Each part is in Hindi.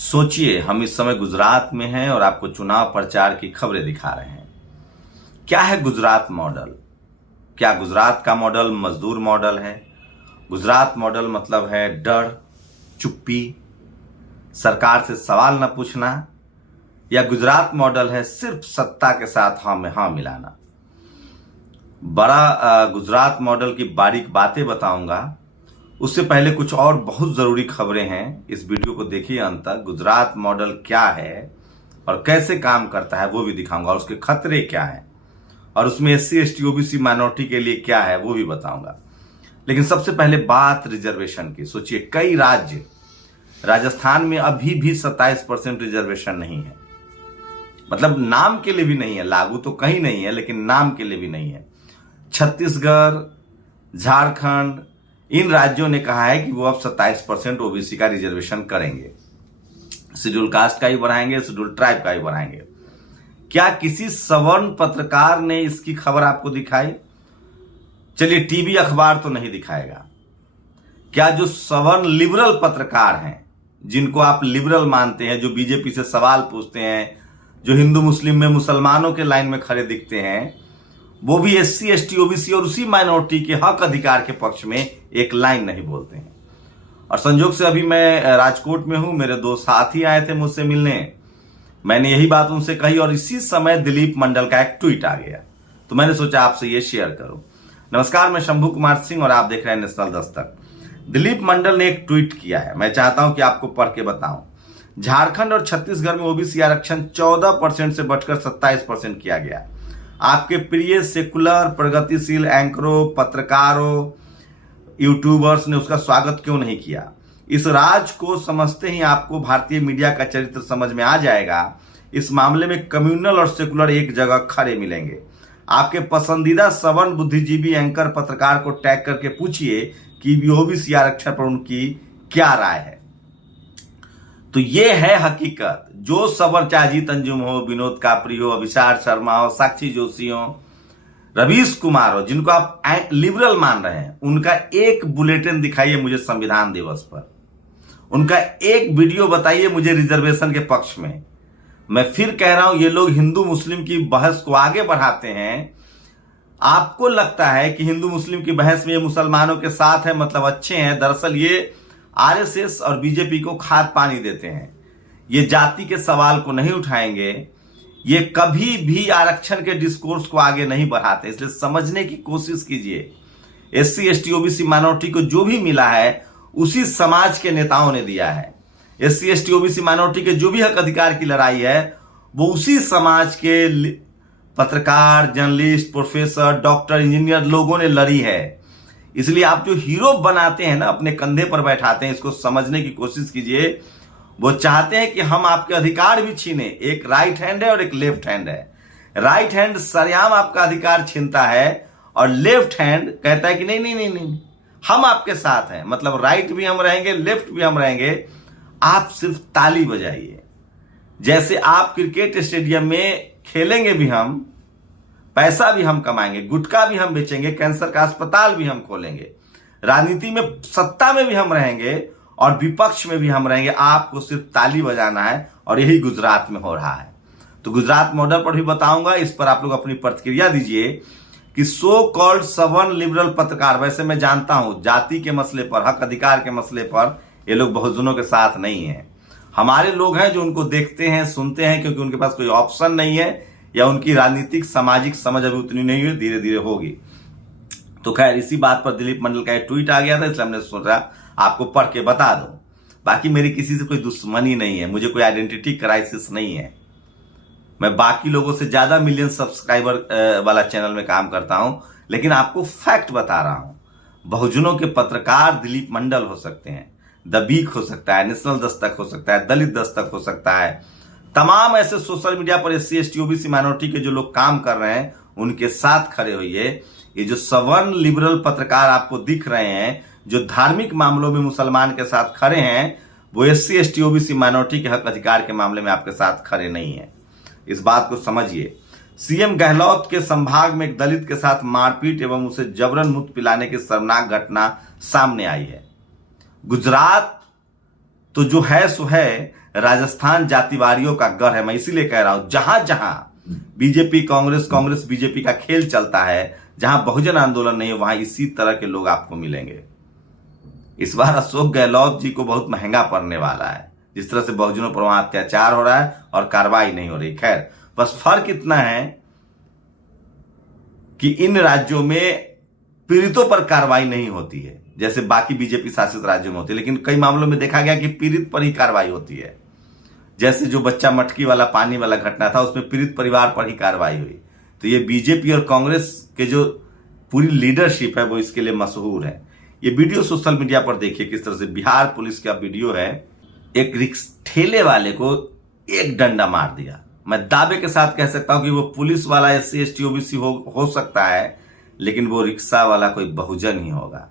सोचिए, हम इस समय गुजरात में हैं और आपको चुनाव प्रचार की खबरें दिखा रहे हैं। क्या है गुजरात मॉडल? क्या गुजरात का मॉडल मजदूर मॉडल है? गुजरात मॉडल मतलब है डर, चुप्पी, सरकार से सवाल न पूछना, या गुजरात मॉडल है सिर्फ सत्ता के साथ हाँ में हाँ मिलाना? बड़ा गुजरात मॉडल की बारीक बातें बताऊंगा। उससे पहले कुछ और बहुत जरूरी खबरें हैं, इस वीडियो को देखिए अंत तक। गुजरात मॉडल क्या है और कैसे काम करता है वो भी दिखाऊंगा, और उसके खतरे क्या हैं, और उसमें SC ST OBC माइनॉरिटी के लिए क्या है वो भी बताऊंगा। लेकिन सबसे पहले बात रिजर्वेशन की। सोचिए, कई राज्य, राजस्थान में अभी भी 27% रिजर्वेशन नहीं है। मतलब नाम के लिए भी नहीं है, लागू तो कहीं नहीं है लेकिन नाम के लिए भी नहीं है। छत्तीसगढ़, झारखंड, इन राज्यों ने कहा है कि वो अब 27% OBC का रिजर्वेशन करेंगे। शेड्यूल कास्ट का ही बढ़ाएंगे, शेड्यूल ट्राइब का ही बढ़ाएंगे। क्या किसी सवर्ण पत्रकार ने इसकी खबर आपको दिखाई? चलिए, टीवी अखबार तो नहीं दिखाएगा। क्या जो सवर्ण लिबरल पत्रकार हैं, जिनको आप लिबरल मानते हैं, जो बीजेपी से सवाल पूछते हैं, जो हिंदू मुस्लिम में मुसलमानों के लाइन में खड़े दिखते हैं, वो भी SC ST OBC और उसी माइनॉरिटी के हक अधिकार के पक्ष में एक लाइन नहीं बोलते हैं? और संजोग से अभी मैं राजकोट में हूं, मेरे दो साथी आए थे मुझसे मिलने, मैंने यही बात उनसे कही और इसी समय दिलीप मंडल का एक ट्वीट आ गया, तो मैंने सोचा आपसे ये शेयर करूं। नमस्कार, मैं शंभू कुमार सिंह और आप देख रहे हैं नेशनल दस्तक। दिलीप मंडल ने एक ट्वीट किया है, मैं चाहता हूं कि आपको पढ़ के बताऊं। झारखंड और छत्तीसगढ़ में OBC आरक्षण 14% से बढ़कर 27% किया गया। आपके प्रिय सेकुलर प्रगतिशील एंकरों, पत्रकारों, यूट्यूबर्स ने उसका स्वागत क्यों नहीं किया? इस राज को समझते ही आपको भारतीय मीडिया का चरित्र समझ में आ जाएगा। इस मामले में कम्युनल और सेकुलर एक जगह खड़े मिलेंगे। आपके पसंदीदा सवर्ण बुद्धिजीवी एंकर पत्रकार को टैग करके पूछिए कि OBC आरक्षण पर उनकी क्या राय है। तो ये है हकीकत। जो सवर्ण, चाहे अजीत अंजुम हो, विनोद कापरी हो, अभिषार शर्मा हो, साक्षी जोशी हो, रवीश कुमार हो, जिनको आप लिबरल मान रहे हैं, उनका एक बुलेटिन दिखाइए मुझे संविधान दिवस पर, उनका एक वीडियो बताइए मुझे रिजर्वेशन के पक्ष में। मैं फिर कह रहा हूं, ये लोग हिंदू मुस्लिम की बहस को आगे बढ़ाते हैं। आपको लगता है कि हिंदू मुस्लिम की बहस में ये मुसलमानों के साथ है, मतलब अच्छे हैं। दरअसल ये RSS और बीजेपी को खाद पानी देते हैं। ये जाति के सवाल को नहीं उठाएंगे, ये कभी भी आरक्षण के डिस्कोर्स को आगे नहीं बढ़ाते। इसलिए समझने की कोशिश कीजिए। SC ST OBC माइनॉरिटी को जो भी मिला है उसी समाज के नेताओं ने दिया है। SC ST OBC माइनॉरिटी के जो भी हक अधिकार की लड़ाई है वो उसी समाज के पत्रकार, जर्नलिस्ट, प्रोफेसर, डॉक्टर, इंजीनियर लोगों ने लड़ी है। इसलिए आप जो हीरो बनाते हैं ना, अपने कंधे पर बैठाते हैं, इसको समझने की कोशिश कीजिए। वो चाहते हैं कि हम आपके अधिकार भी छीने। एक राइट हैंड है और एक लेफ्ट हैंड है। राइट हैंड सरेआम आपका अधिकार छीनता है और लेफ्ट हैंड कहता है कि नहीं नहीं नहीं नहीं, हम आपके साथ हैं। मतलब राइट भी हम रहेंगे, लेफ्ट भी हम रहेंगे, आप सिर्फ ताली बजाइए। जैसे आप क्रिकेट स्टेडियम में खेलेंगे भी हम, पैसा भी हम कमाएंगे, गुटखा भी हम बेचेंगे, कैंसर का अस्पताल भी हम खोलेंगे, राजनीति में, सत्ता में भी हम रहेंगे और विपक्ष में भी हम रहेंगे। आपको सिर्फ ताली बजाना है और यही गुजरात में हो रहा है। तो गुजरात मॉडल पर भी बताऊंगा, इस पर आप लोग अपनी प्रतिक्रिया दीजिए कि सो कॉल्ड सवर्ण लिबरल पत्रकार, वैसे मैं जानता हूं जाति के मसले पर, हक अधिकार के मसले पर ये लोग बहुजनों के साथ नहीं है। हमारे लोग हैं जो उनको देखते हैं, सुनते हैं, क्योंकि उनके पास कोई ऑप्शन नहीं है या उनकी राजनीतिक सामाजिक समझ अभी उतनी नहीं हुई, धीरे धीरे होगी। तो खैर, इसी बात पर दिलीप मंडल का एक ट्वीट आ गया था, इसलिए हमने सोचा आपको पढ़ के बता दूं। बाकी मेरी किसी से कोई दुश्मनी नहीं है, मुझे कोई आइडेंटिटी क्राइसिस नहीं है। मैं बाकी लोगों से ज्यादा मिलियन सब्सक्राइबर वाला चैनल में काम करता हूं, लेकिन आपको फैक्ट बता रहा हूं। बहुजनों के पत्रकार दिलीप मंडल हो सकते हैं, द वीक हो सकता है, नेशनल दस्तक हो सकता है, दलित दस्तक हो सकता है, तमाम ऐसे सोशल मीडिया पर SC ST OBC माइनॉरिटी के जो लोग काम कर रहे हैं उनके साथ खड़े होइए। ये जो सवर्ण लिबरल पत्रकार आपको दिख रहे हैं, जो धार्मिक मामलों में मुसलमान के साथ खड़े हैं, वो SC ST OBC माइनॉरिटी के हक अधिकार के मामले में आपके साथ खड़े नहीं है। इस बात को समझिए। CM गहलोत के संभाग में एक दलित के साथ मारपीट एवं उसे जबरन मूत्र पिलाने की शर्मनाक घटना सामने आई है। गुजरात तो जो है सो है, राजस्थान जातिवारियों का गढ़ है। मैं इसीलिए कह रहा हूं, जहां जहां बीजेपी कांग्रेस बीजेपी का खेल चलता है, जहां बहुजन आंदोलन नहीं है, वहां इसी तरह के लोग आपको मिलेंगे। इस बार अशोक गहलोत जी को बहुत महंगा पड़ने वाला है, जिस तरह से बहुजनों पर वहां अत्याचार हो रहा है और कार्रवाई नहीं हो रही। खैर, बस फर्क इतना है कि इन राज्यों में पीड़ितों पर कार्रवाई नहीं होती है जैसे बाकी बीजेपी शासित राज्यों में होती है, लेकिन कई मामलों में देखा गया कि पीड़ित पर ही कार्रवाई होती है। जैसे जो बच्चा मटकी वाला पानी वाला घटना था, उसमें पीड़ित परिवार पर ही कार्रवाई हुई। तो ये बीजेपी और कांग्रेस के जो पूरी लीडरशिप है वो इसके लिए मशहूर है। ये वीडियो सोशल मीडिया पर देखिए किस तरह से बिहार पुलिस का वीडियो है। एक ठेले वाले को एक डंडा मार दिया। मैं दावे के साथ कह सकता हूं कि वो पुलिस वाला SC ST OBC हो सकता है, लेकिन वो रिक्शा वाला कोई बहुजन ही होगा।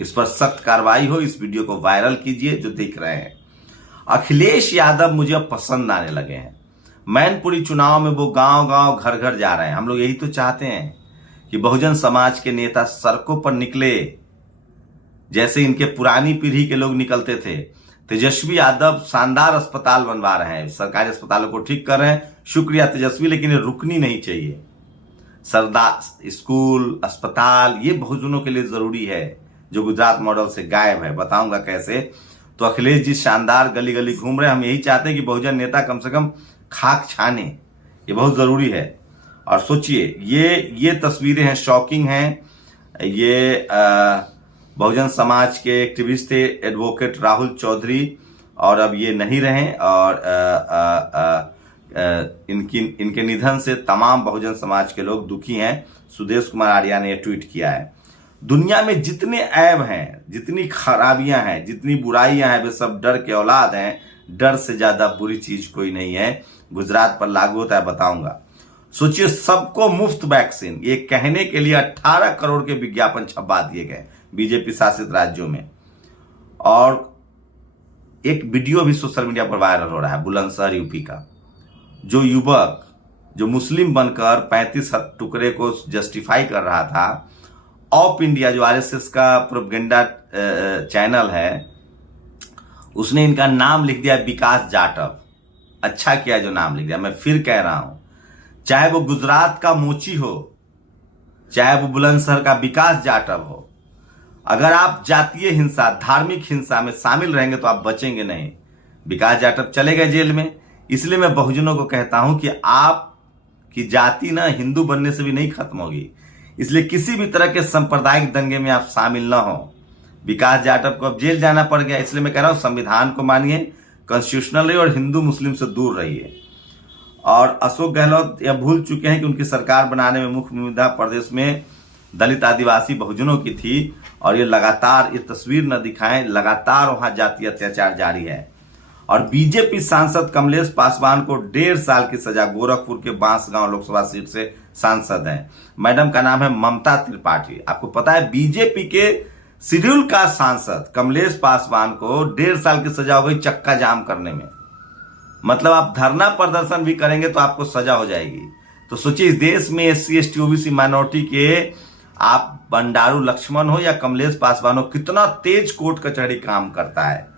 इस पर सख्त कार्रवाई हो। इस वीडियो को वायरल कीजिए जो देख रहे हैं। अखिलेश यादव मुझे अब पसंद आने लगे हैं। मैनपुरी चुनाव में वो गांव गांव घर घर जा रहे हैं। हम लोग यही तो चाहते हैं कि बहुजन समाज के नेता सड़कों पर निकले, जैसे इनके पुरानी पीढ़ी के लोग निकलते थे। तेजस्वी यादव शानदार अस्पताल बनवा रहे हैं, सरकारी अस्पतालों को ठीक कर रहे हैं। शुक्रिया तेजस्वी, लेकिन ये रुकनी नहीं चाहिए। सरदार स्कूल अस्पताल ये बहुजनों के लिए जरूरी है, जो गुजरात मॉडल से गायब है। बताऊंगा कैसे। तो अखिलेश जी शानदार गली गली घूम रहे हैं। हम यही चाहते हैं कि बहुजन नेता कम से कम खाक छाने, ये बहुत जरूरी है। और सोचिए, ये तस्वीरें हैं, शॉकिंग हैं। ये बहुजन समाज के एक्टिविस्ट थे एडवोकेट राहुल चौधरी, और अब ये नहीं रहे। और इनके निधन से तमाम बहुजन समाज के लोग दुखी हैं। सुदेश कुमार आर्या ने ट्वीट किया है। दुनिया में जितने ऐब हैं, जितनी खराबियां हैं, जितनी बुराइयां हैं, वे सब डर के औलाद हैं। डर से ज्यादा बुरी चीज कोई नहीं है। गुजरात पर लागू होता है, बताऊंगा। सोचिए, सबको मुफ्त वैक्सीन, ये कहने के लिए 18 करोड़ के विज्ञापन छपवा दिए गए बीजेपी शासित राज्यों में। और एक वीडियो भी सोशल मीडिया पर वायरल हो रहा है बुलंदशहर यूपी का। जो युवक जो मुस्लिम बनकर 35 टुकड़े को जस्टिफाई कर रहा था, ऑफ इंडिया जो RSS का प्रोपेगेंडा चैनल है, उसने इनका नाम लिख दिया विकास जाटव। अच्छा किया जो नाम लिख दिया। मैं फिर कह रहा हूं, चाहे वो गुजरात का मोची हो, चाहे वो बुलंदशहर का विकास जाटव हो, अगर आप जातीय हिंसा, धार्मिक हिंसा में शामिल रहेंगे तो आप बचेंगे नहीं। विकास जाटव चले गए जेल में। इसलिए मैं बहुजनों को कहता हूं कि आपकी जाति ना हिंदू बनने से भी नहीं खत्म होगी। इसलिए किसी भी तरह के सांप्रदायिक दंगे में आप शामिल ना हो। विकास जाटव को अब जेल जाना पड़ गया। इसलिए मैं कह रहा हूं, संविधान को मानिए, कॉन्स्टिट्यूशनल रहिए और हिंदू मुस्लिम से दूर रहिए। और अशोक गहलोत यह भूल चुके हैं कि उनकी सरकार बनाने में मुख्य भूमिका प्रदेश में दलित आदिवासी बहुजनों की थी। और ये लगातार, ये तस्वीर न दिखाएं, लगातार वहां जातीय अत्याचार जारी है। और बीजेपी सांसद कमलेश पासवान को 1.5 साल की सजा, गोरखपुर के बांसगांव लोकसभा सीट से सांसद हैं। मैडम का नाम है ममता त्रिपाठी। आपको पता है, बीजेपी के शेड्यूल कास्ट सांसद कमलेश पासवान को 1.5 साल की सजा हो गई चक्का जाम करने में। मतलब आप धरना प्रदर्शन भी करेंगे तो आपको सजा हो जाएगी। तो सोचिए, इस देश में SC ST OBC माइनॉरिटी के आप बंडारू लक्ष्मण हो या कमलेश पासवान हो, कितना तेज कोर्ट कचहरी काम करता है,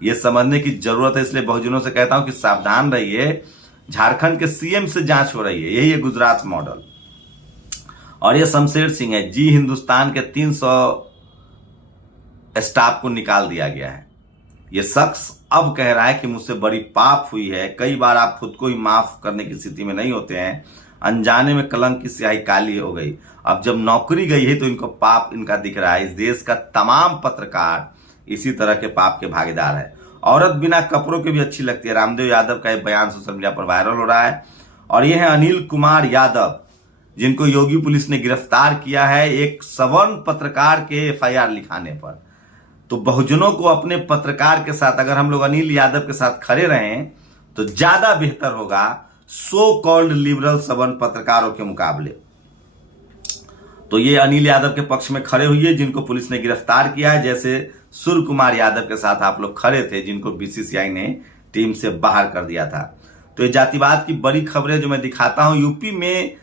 यह समझने की जरूरत है। इसलिए बहुजनों से कहता हूं कि सावधान रहिए। झारखंड के CM से जांच हो रही है, यही है गुजरात मॉडल। और ये शमशेर सिंह है जी, हिंदुस्तान के 300 स्टाफ को निकाल दिया गया है। ये शख्स अब कह रहा है कि मुझसे बड़ी पाप हुई है। कई बार आप खुद को ही माफ करने की स्थिति में नहीं होते हैं। अनजाने में कलंक की स्याही काली हो गई। अब जब नौकरी गई है तो इनको पाप इनका दिख रहा है। इस देश का तमाम पत्रकार इसी तरह के पाप के भागीदार है। औरत बिना कपड़ों के भी अच्छी लगती है, रामदेव यादव का एक बयान सोशल मीडिया पर वायरल हो रहा है। और ये है अनिल कुमार यादव, जिनको योगी पुलिस ने गिरफ्तार किया है एक सवर्ण पत्रकार के FIR लिखाने पर। तो बहुजनों को अपने पत्रकार के साथ, अगर हम लोग अनिल यादव के साथ खड़े रहें तो ज्यादा बेहतर होगा सो कॉल्ड लिबरल सवर्ण पत्रकारों के मुकाबले। तो ये अनिल यादव के पक्ष में खड़े हुए जिनको पुलिस ने गिरफ्तार किया है, जैसे सूर्य कुमार यादव के साथ आप लोग खड़े थे जिनको BCCI ने टीम से बाहर कर दिया था। तो ये जातिवाद की बड़ी खबरें जो मैं दिखाता हूं। यूपी में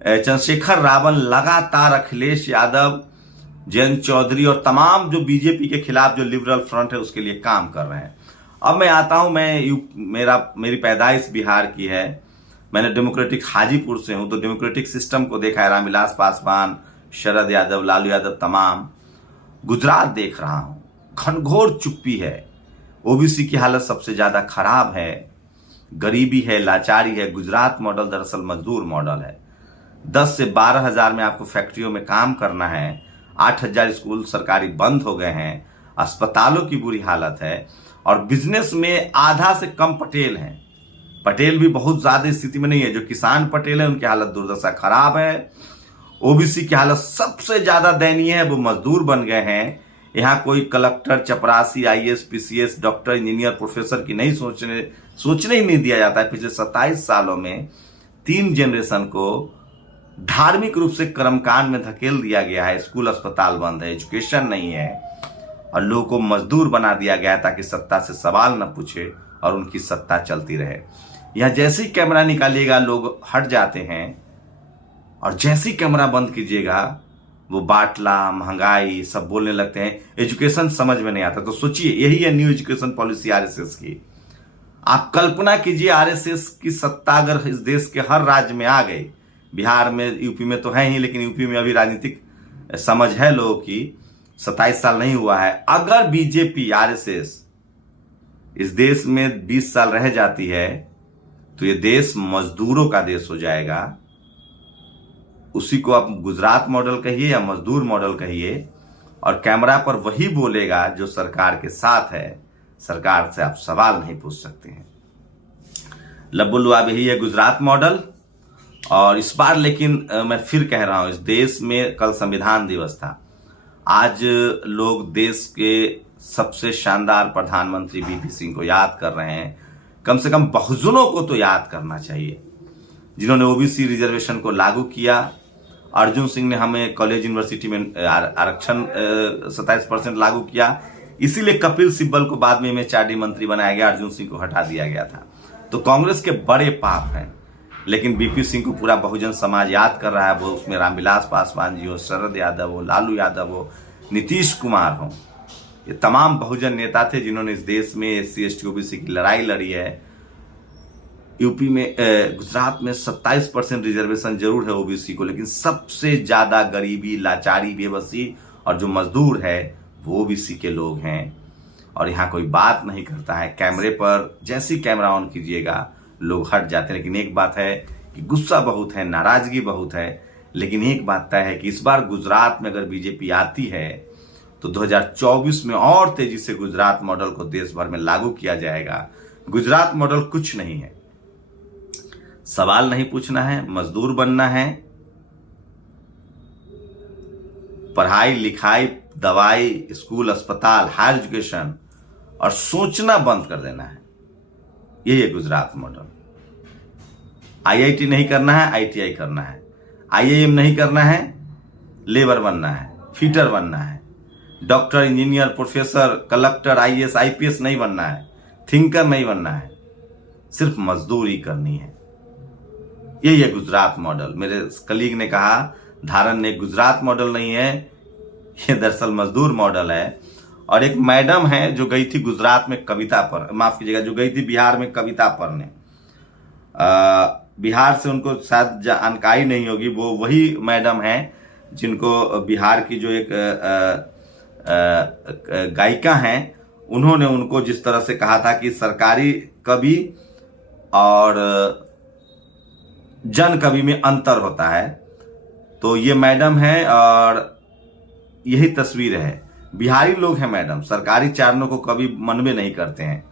चंद्रशेखर रावल लगातार अखिलेश यादव, जयंत चौधरी और तमाम जो बीजेपी के खिलाफ जो लिबरल फ्रंट है उसके लिए काम कर रहे हैं। अब मैं आता हूं, मेरी पैदाइश बिहार की है, मैंने डेमोक्रेटिक हाजीपुर से हूं, तो डेमोक्रेटिक सिस्टम को देखा है, रामविलास पासवान, शरद यादव, लालू यादव तमाम। गुजरात देख रहा हूं, घनघोर चुप्पी है, ओबीसी की हालत सबसे ज्यादा खराब है, गरीबी है, लाचारी है। गुजरात मॉडल दरअसल मजदूर मॉडल है। 10 से 12 हजार में आपको फैक्ट्रियों में काम करना है, 8,000 स्कूल सरकारी बंद हो गए हैं, अस्पतालों की बुरी हालत है, और बिजनेस में आधा से कम पटेल हैं। पटेल भी बहुत ज्यादा स्थिति में नहीं है, जो किसान पटेल है उनकी हालत दुर्दशा खराब है। ओबीसी की हालत सबसे ज्यादा दयनीय है, वो मजदूर बन गए हैं। यहाँ कोई कलेक्टर, चपरासी, IAS, PCS, doctor, engineer, professor की नहीं सोचने ही नहीं दिया जाता है। पिछले 27 सालों में 3 जनरेशन को धार्मिक रूप से कर्मकांड में धकेल दिया गया है। स्कूल अस्पताल बंद है, एजुकेशन नहीं है, और लोगों को मजदूर बना दिया गया ताकि सत्ता से सवाल न पूछे और उनकी सत्ता चलती रहे। यहां जैसे ही कैमरा निकालिएगा लोग हट जाते हैं, और जैसे ही कैमरा बंद कीजिएगा वो बाटला, महंगाई सब बोलने लगते हैं। एजुकेशन समझ में नहीं आता। तो सोचिए, यही है न्यू एजुकेशन पॉलिसी आरएसएस की। आप कल्पना कीजिए, आरएसएस की सत्ता अगर इस देश के हर राज्य में आ गई, बिहार में, यूपी में तो है ही, लेकिन यूपी में अभी राजनीतिक समझ है लोगों की, 27 साल नहीं हुआ है। अगर बीजेपी, आरएसएस इस देश में 20 साल रह जाती है तो ये देश मजदूरों का देश हो जाएगा। उसी को आप गुजरात मॉडल कहिए या मजदूर मॉडल कहिए, और कैमरा पर वही बोलेगा जो सरकार के साथ है। सरकार से आप सवाल नहीं पूछ सकते हैं। लब्बुल्लू अब यही है गुजरात मॉडल। और इस बार लेकिन मैं फिर कह रहा हूं, इस देश में कल संविधान दिवस था। आज लोग देश के सबसे शानदार प्रधानमंत्री वीपी सिंह को याद कर रहे हैं। कम से कम बहुजनों को तो याद करना चाहिए, जिन्होंने ओबीसी रिजर्वेशन को लागू किया। अर्जुन सिंह ने हमें कॉलेज यूनिवर्सिटी में आरक्षण 27% लागू किया। इसीलिए कपिल सिब्बल को बाद में एमएचआरडी मंत्री बनाया गया, अर्जुन सिंह को हटा दिया गया था। तो कांग्रेस के बड़े पाप हैं, लेकिन बीपी सिंह को पूरा बहुजन समाज याद कर रहा है। वो उसमें रामविलास पासवान जी हो, शरद यादव हो, लालू यादव हो, नीतीश कुमार हो, ये तमाम बहुजन नेता थे जिन्होंने इस देश में एससी एसटी ओबीसी की लड़ाई लड़ी है। यूपी में, गुजरात में 27% रिजर्वेशन जरूर है ओबीसी को, लेकिन सबसे ज्यादा गरीबी, लाचारी, बेबसी और जो मजदूर है वो ओबीसी के लोग हैं। और यहाँ कोई बात नहीं करता है। कैमरे पर जैसे ही कैमरा ऑन कीजिएगा लोग हट जाते हैं। लेकिन एक बात है कि गुस्सा बहुत है, नाराजगी बहुत है। लेकिन एक बात तय है कि इस बार गुजरात में अगर बीजेपी आती है तो 2024 में और तेजी से गुजरात मॉडल को देश भर में लागू किया जाएगा। गुजरात मॉडल कुछ नहीं है, सवाल नहीं पूछना है, मजदूर बनना है, पढ़ाई लिखाई, दवाई, स्कूल, अस्पताल, हायर एजुकेशन और सोचना बंद कर देना है। यही है गुजरात मॉडल। आईआईटी नहीं करना है, आईटीआई करना है। आईआईएम नहीं करना है, लेबर बनना है, फिटर बनना है। Doctor, engineer, professor, collector, IAS, IPS नहीं बनना है, थिंकर नहीं बनना है, सिर्फ मजदूरी करनी है। यही है गुजरात मॉडल। मेरे कलीग ने कहा, धारण ने, गुजरात मॉडल नहीं है, ये दरअसल मजदूर मॉडल है। और एक मैडम है जो गई थी गुजरात में कविता पर, माफ कीजिएगा, जो गई थी बिहार में कविता पढ़ने। बिहार से उनको शायद जानकारी नहीं होगी, वो वही मैडम है जिनको बिहार की जो एक गायिका हैं, उन्होंने उनको जिस तरह से कहा था कि सरकारी कवि और जन कवि में अंतर होता है। तो ये मैडम है और यही तस्वीर है। बिहारी लोग हैं मैडम, सरकारी चारणों को कभी मन में नहीं करते हैं,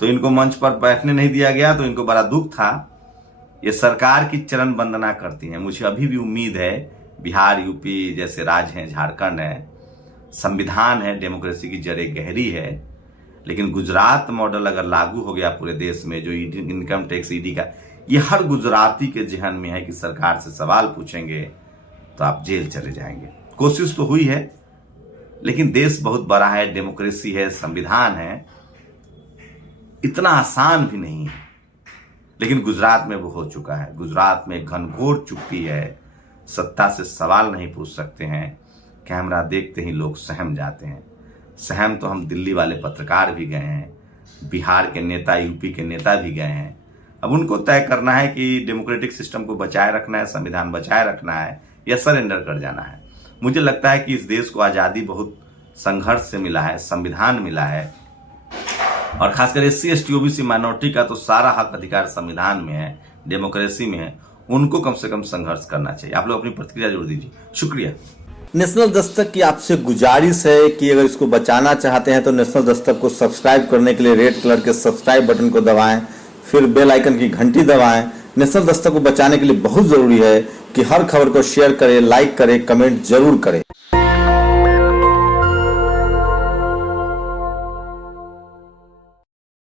तो इनको मंच पर बैठने नहीं दिया गया, तो इनको बड़ा दुख था। ये सरकार की चरण वंदना करती हैं। मुझे अभी भी उम्मीद है, बिहार, यूपी जैसे राज्य हैं, झारखंड है, संविधान है, डेमोक्रेसी की जड़ें गहरी है, लेकिन गुजरात मॉडल अगर लागू हो गया पूरे देश में, जो इनकम टैक्स, ईडी का, ये हर गुजराती के जहन में है कि सरकार से सवाल पूछेंगे तो आप जेल चले जाएंगे। कोशिश तो हुई है, लेकिन देश बहुत बड़ा है, डेमोक्रेसी है, संविधान है, इतना आसान भी नहीं है। लेकिन गुजरात में वो हो चुका है। गुजरात में घनघोर चुप्पी है, सत्ता से सवाल नहीं पूछ सकते हैं। कैमरा देखते ही लोग सहम जाते हैं। सहम तो हम दिल्ली वाले पत्रकार भी गए हैं, बिहार के नेता, यूपी के नेता भी गए हैं। अब उनको तय करना है कि डेमोक्रेटिक सिस्टम को बचाए रखना है, संविधान बचाए रखना है या सरेंडर कर जाना है। मुझे लगता है कि इस देश को आज़ादी बहुत संघर्ष से मिला है, संविधान मिला है, और खासकर SC ST OBC माइनॉरिटी का तो सारा हक अधिकार संविधान में है, डेमोक्रेसी में है। उनको कम से कम संघर्ष करना चाहिए। आप लोग अपनी प्रतिक्रिया जरूर दीजिए। शुक्रिया। नेशनल दस्तक की आपसे गुजारिश है कि अगर इसको बचाना चाहते हैं तो नेशनल दस्तक को सब्सक्राइब करने के लिए रेड कलर के सब्सक्राइब बटन को दबाएं, फिर बेल आइकन की घंटी दबाएं। नेशनल दस्तक को बचाने के लिए बहुत जरूरी है कि हर खबर को शेयर करें, लाइक करें, कमेंट जरूर करें।